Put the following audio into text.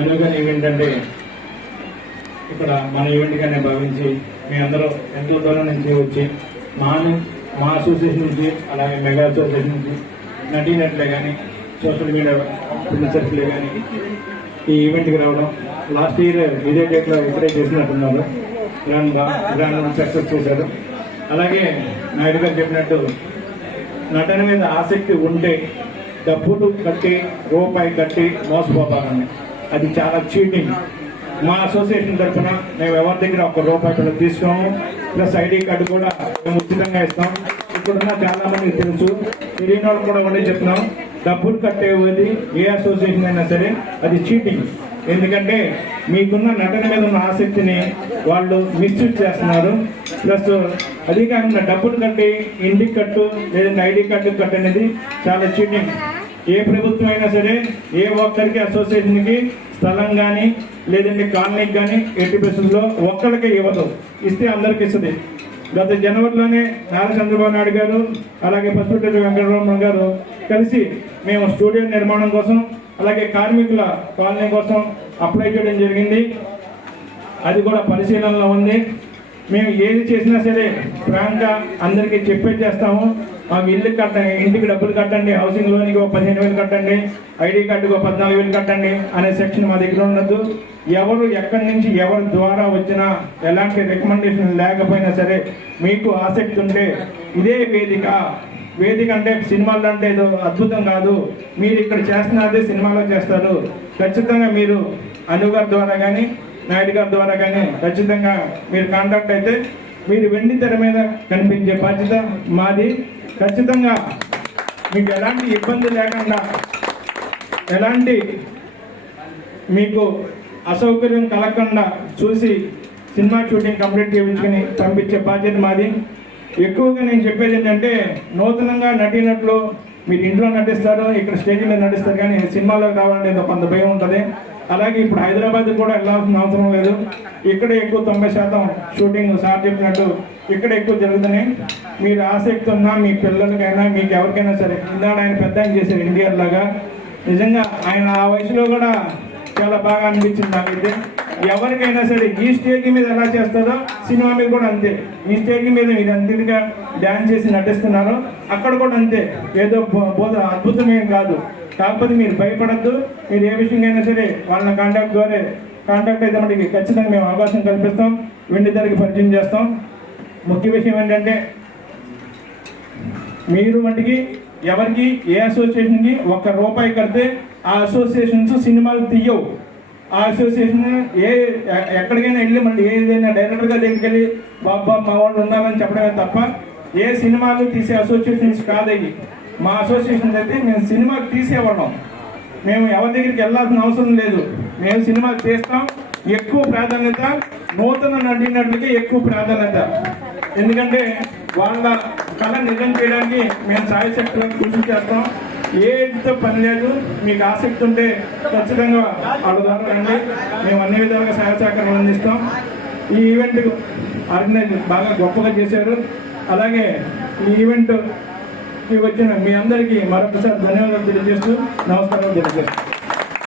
అనువుగా ఈవెంట్ అంటే ఇక్కడ మన ఈవెంట్గానే భావించి మీ అందరూ ఎంతో దూరం నుంచి వచ్చి మా అసోసియేషన్ నుంచి అలాగే మెగా అసోసియేషన్ నుంచి నటీనటులే కానీ సోషల్ మీడియా ఇన్ఫ్లుయెన్సర్స్లే కానీ ఈ ఈవెంట్కి రావడం లాస్ట్ ఇయర్ ఇదే డేట్లో ఇక్కడే చేసినట్టున్నారు. గ్రాండ్ సక్సెస్ చేశారు. అలాగే నాయుడు గారు చెప్పినట్టు నటన మీద ఆసక్తి ఉంటే డబ్బులు కట్టి రూపాయి కట్టి మోసపోతారని అది చాలా చీటింగ్. మా అసోసియేషన్ తరఫున మేము ఎవరి దగ్గర ₹1 తీసుకోము. ప్లస్ ఐడి కార్డు కూడా మేము ఉచితంగా ఇస్తాం. ఇప్పుడున్న చాలా మందికి తెలుసు, తెలియని వాళ్ళు కూడా ఉండే చెప్తున్నాం. డబ్బులు కట్టేది ఏ అసోసియేషన్ అయినా సరే అది చీటింగ్. ఎందుకంటే మీకున్న నటన మీద ఉన్న ఆసక్తిని వాళ్ళు మిస్యూజ్ చేస్తున్నారు. ప్లస్ అది కాకుండా డబ్బులు కట్టి ఇంటికి కట్టు లేదంటే ఐడి కార్డు కట్టు అనేది చాలా చీటింగ్. ఏ ప్రభుత్వం అయినా సరే ఏ ఒక్కరికి అసోసియేషన్కి స్థలం కానీ లేదంటే కాలనీకి కానీ ఎట్టి బస్సుల్లో ఒక్కరికే ఇవ్వదు, ఇస్తే అందరికి ఇస్తుంది. గత జనవరిలోనే నారా చంద్రబాబు నాయుడు గారు అలాగే పసుపురెడ్డి వెంకటరమణ గారు కలిసి మేము స్టూడియో నిర్మాణం కోసం అలాగే కార్మికుల కాలనీ కోసం అప్లై చేయడం జరిగింది. అది కూడా పరిశీలనలో ఉంది. మేము ఏది చేసినా సరే ఫ్రాంక్గా అందరికీ చెప్పే చేస్తాము. మాకు ఇల్లు కట్టండి, ఇంటికి డబ్బులు కట్టండి, హౌసింగ్ లోన్కి 15,000 కట్టండి, ఐడి కార్డుకి 14,000 కట్టండి అనే సెక్షన్ మా దగ్గర ఉండదు. ఎవరు ఎక్కడి నుంచి ఎవరి ద్వారా వచ్చినా ఎలాంటి రికమెండేషన్ లేకపోయినా సరే మీకు ఆసక్తి ఉంటే ఇదే వేదిక అంటే సినిమాలు అంటే ఏదో అద్భుతం కాదు, మీరు ఇక్కడ చేస్తున్నదే సినిమాలో చేస్తారు. ఖచ్చితంగా మీరు అనుగారి ద్వారా కానీ నాయుడు గారి ద్వారా కానీ ఖచ్చితంగా మీరు కాంటాక్ట్ అయితే మీరు వెండి తెర మీద కనిపించే బాధ్యత మాది. ఖచ్చితంగా మీకు ఎలాంటి ఇబ్బంది లేకుండా ఎలాంటి మీకు అసౌకర్యం కలగకుండా చూసి సినిమా షూటింగ్ కంప్లీట్ చేయించుకొని పంపించే బాధ్యత మాది. ఎక్కువగా నేను చెప్పేది ఏంటంటే నూతనంగా నటీనటులు మీరు ఇంట్లో నటిస్తారు, ఇక్కడ స్టేజ్ మీద నటిస్తారు, కానీ సినిమాలోకి రావాలంటే కొంత భయం ఉంటుంది. అలాగే ఇప్పుడు హైదరాబాద్ కూడా వెళ్ళాల్సిన అవసరం లేదు. ఇక్కడే ఎక్కువ 90% షూటింగ్ సార్ చెప్పినట్టు ఇక్కడ ఎక్కువ జరుగుతున్నాయి. మీరు ఆసక్తి ఉన్నా మీ పిల్లలకైనా మీకు ఎవరికైనా సరే, ఇందాక ఆయన పెద్ద ఆయన చేశారు ఎన్టీఆర్ లాగా, నిజంగా ఆయన ఆ వయసులో కూడా చాలా బాగా అనిపించింది నాకైతే. ఎవరికైనా సరే ఈ స్టేజ్ మీద ఎలా చేస్తారో సినిమా మీద కూడా అంతే. ఈ స్టేజ్ మీద మీరు అంతగా డ్యాన్స్ చేసి నటిస్తున్నారు, అక్కడ కూడా అంతే. ఏదో అద్భుతం ఏం కాదు. కాకపోతే మీరు భయపడద్దు. మీరు ఏ విషయంగా అయినా సరే వాళ్ళని కాంటాక్ట్ అయితే మనకి ఖచ్చితంగా మేము అవకాశం కల్పిస్తాం, వెండి ధరకి పరిచయం చేస్తాం. ముఖ్య విషయం ఏంటంటే మీరు మటుకి ఎవరికి ఏ అసోసియేషన్కి ₹1 కడితే ఆ అసోసియేషన్స్ సినిమాలు తీయవు. ఆ అసోసియేషన్ ఎక్కడికైనా వెళ్ళి మళ్ళీ ఏదైనా డైరెక్టర్గా దగ్గరికి వెళ్ళి బాబా మా వాళ్ళు ఉన్నామని చెప్పడమే తప్ప ఏ సినిమాలు తీసే అసోసియేషన్స్ కాదయ్యి. మా అసోసియేషన్ అయితే మేము సినిమాకి తీసేవాళ్ళం. మేము ఎవరి దగ్గరికి వెళ్ళాల్సిన అవసరం లేదు. మేము సినిమాలు తీస్తాం. ఎక్కువ ప్రాధాన్యత నూతన నటీనటులకి ఎక్కువ ప్రాధాన్యత. ఎందుకంటే వాళ్ళ కళ నిజం చేయడానికి మేము సాయశక్తిగా కృషి చేస్తాం. ఏదో పని లేదు. మీకు ఆసక్తి ఉంటే ఖచ్చితంగా వాళ్ళ ద్వారా రండి. మేము అన్ని విధాలుగా సహాయ సహకారం అందిస్తాం. ఈ ఈవెంట్ ఆర్గనైజ్ బాగా గొప్పగా చేశారు. అలాగే ఈ ఈవెంట్ వచ్చిన మీ అందరికీ మరొకసారి ధన్యవాదాలు తెలియజేస్తూ నమస్కారం తెలియజేస్తాం.